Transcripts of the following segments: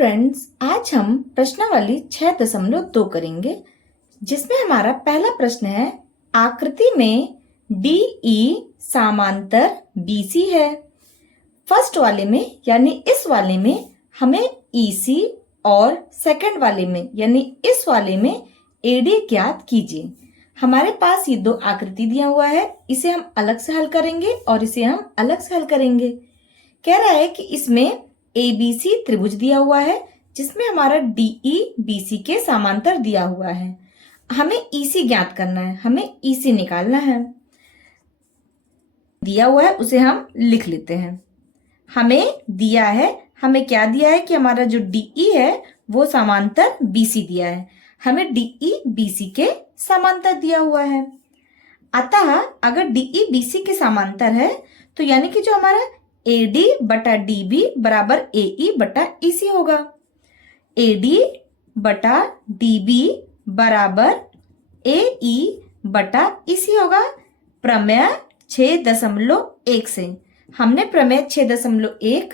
Friends, आज हम प्रश्नावली 6.2 करेंगे, जिसमें हमारा पहला प्रश्न है, आकृति में DE समांतर BC है। फर्स्ट वाले में यानी इस वाले में हमें EC और सेकंड वाले में यानी इस वाले में AD ज्ञात कीजिए। हमारे पास ये दो आकृति दिया हुआ है, इसे हम अलग से हल करेंगे और इसे हम अलग से हल करेंगे। कह रहा है कि इसमें ABC त्रिभुज दिया हुआ है, जिसमें हमारा DE BC के समांतर दिया हुआ है। हमें EC ज्ञात करना है, हमें EC निकालना है। दिया हुआ है उसे हम लिख लेते हैं। हमें दिया है, हमें क्या दिया है कि हमारा जो DE है वो समांतर BC दिया है। हमें DE BC के समांतर दिया हुआ है। अतः अगर DE BC के समांतर है तो यानी कि जो हमारा AD बटा DB बराबर AE बटा EC होगा। AD बटा DB बराबर AE बटा EC होगा प्रमेय 6.1 से। हमने प्रमेय 6.1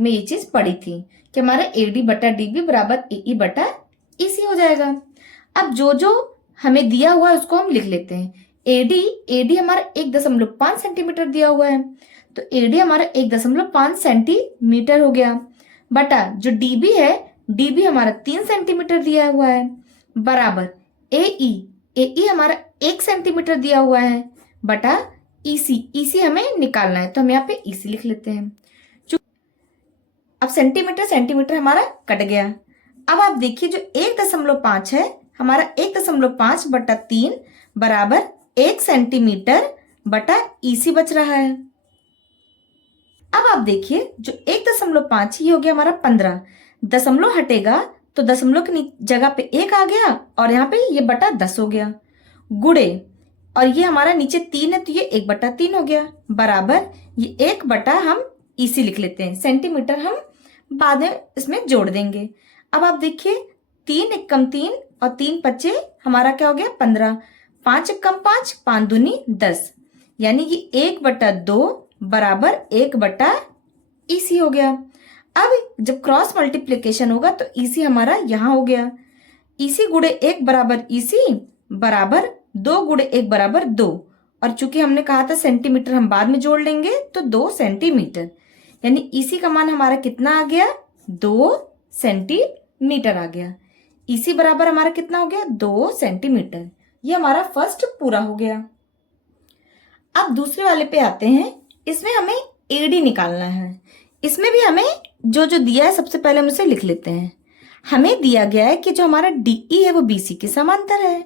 में ये चीज पढ़ी थी कि हमारा AD बटा DB बराबर AE बटा EC हो जाएगा। अब जो जो हमें दिया हुआ है उसको हम लिख लेते हैं। AD हमारा 1.5 सेंटीमीटर दिया हुआ है, तो AD हमारा 1.5 सेंटीमीटर हो गया, बटा जो DB है, DB हमारा 3 सेंटीमीटर दिया हुआ है, बराबर AE हमारा 1 सेंटीमीटर दिया हुआ है, बटा EC हमें निकालना है, तो हम यहाँ पे EC लिख लेते हैं। अब सेंटीमीटर हमारा कट गया। अब आप देखिए जो 1.5 है, हमारा 1.5 बटा 3 बराबर 1 सेंटीमीटर बटा EC बच रहा है। अब आप देखिए जो 1.5 ही हो गया हमारा 15, दशमलव हटेगा तो दशमलव की जगह पे 1 आ गया और यहाँ पे ये बटा 10 हो गया, गुड़े और ये हमारा नीचे 3 है तो ये 1 बटा 3 हो गया, बराबर ये 1 बटा हम EC लिख लेते हैं। सेंटीमीटर हम बाद में इसमें जोड़ देंगे। अब आप देखिए 3 एकम 3 और 3 पच्चे हमारा क्या हो गया 15, 5 एकम 5, 5 दूनी 10, यानी कि 1 बटा 2 बराबर 1 बटा EC हो गया। अब जब क्रॉस मल्टीप्लिकेशन होगा तो EC हमारा यहाँ हो गया। EC गुड़े 1 बराबर EC बराबर 2 गुड़े 1 बराबर 2, और चूंकि हमने कहा था सेंटीमीटर हम बाद में जोड़ लेंगे तो 2 सेंटीमीटर, यानी EC का मान हमारा कितना आ गया 2 सेंटीमीटर आ गया। EC बराबर हमारा कितना हो गया 2 सेंटीमीटर। ये हमारा फर्स्ट पूरा हो गया। अब दूसरे वाले पे आते हैं। इसमें हमें AD निकालना है। इसमें भी हमें जो जो दिया है सबसे पहले हम उसे लिख लेते हैं। हमें दिया गया है कि जो हमारा DE है वो BC के समांतर है।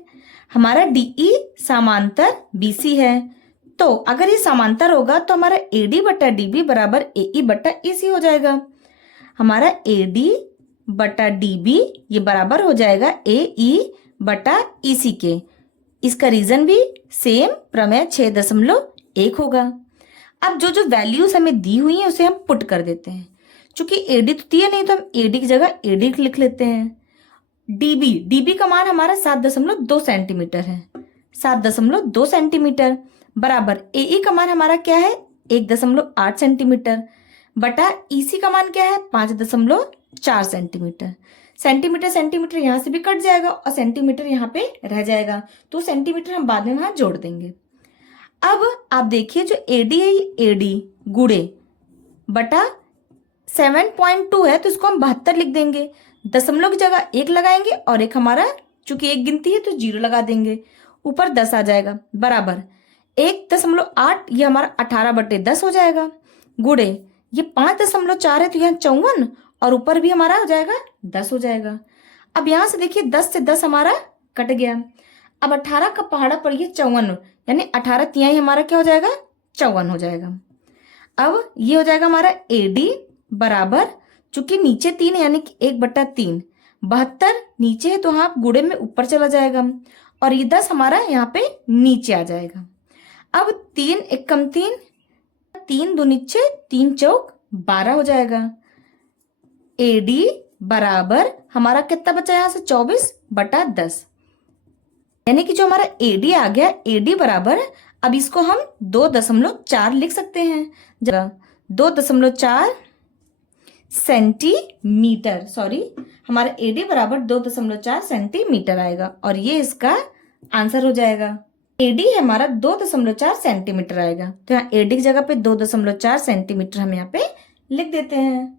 हमारा DE समांतर BC है, तो अगर ये समांतर होगा तो हमारा AD बटा DB बराबर AE बटा EC हो जाएगा। हमारा AD बटा DB ये बराबर हो जाएगा AE बटा EC के। इसका रीजन भी सेम प्रमेय 6.1 होगा। अब जो जो वैल्यूज हमें दी हुई है उसे हम पुट कर देते हैं। चूंकि AD तो दिया नहीं तो हम AD की जगह AD लिख लेते हैं। DB का मान हमारा 7.2 सेंटीमीटर है, 7.2 सेंटीमीटर बराबर AE का मान हमारा क्या है 1.8 सेंटीमीटर, बटा EC का मान क्या है 5.4 सेंटीमीटर। सेंटीमीटर यहाँ से भी कट जाएगा और सेंटीमीटर यहाँ पे रह जाएगा, तो सेंटीमीटर हम बाद में वहां जोड़ देंगे। अब आप देखिए जो AD है ये AD गुड़े बटा 7.2 है तो इसको हम 72 लिख देंगे। दशमलव की जगह 1 लगाएंगे और एक हमारा चूंकि 1 गिनती है तो 0 लगा देंगे, ऊपर 10 आ जाएगा, बराबर 1.8 ये हमारा 18/10 हो जाएगा, गुड़े ये 5.4 है तो यहाँ 54 और ऊपर भी हमारा हो जाएगा 10 हो जाएगा। अब यहाँ से देखिए 10 से 10 हमारा कट गया। अब 18 का पहाड़ा पर ये 54, यानी 18 तिहाई हमारा क्या हो जाएगा 54 हो जाएगा। अब ये हो जाएगा हमारा AD बराबर, चूंकि नीचे 3 है यानी कि 1 बटा 3, 72 नीचे है तो हाँ गुड़े में ऊपर चला जाएगा और ये 10 हमारा यहाँ पे नीचे आ जाएगा। अब 3 एकम 3, 3 दूनी 6, 3 चौक 12 हो जाएगा। AD बराबर हमारा कितना बचा यहाँ से 24 बटा 10, यानी कि जो हमारा AD आ गया AD बराबर, अब इसको हम 2.4 लिख सकते हैं। 2.4 सेंटीमीटर, सॉरी, हमारा एडी बराबर 2.4 सेंटीमीटर आएगा और ये इसका आंसर हो जाएगा। एडी हमारा 2.4 सेंटीमीटर आएगा, तो यहाँ एडी की जगह पे 2.4 सेंटीमीटर हम यहाँ पे लिख देते हैं।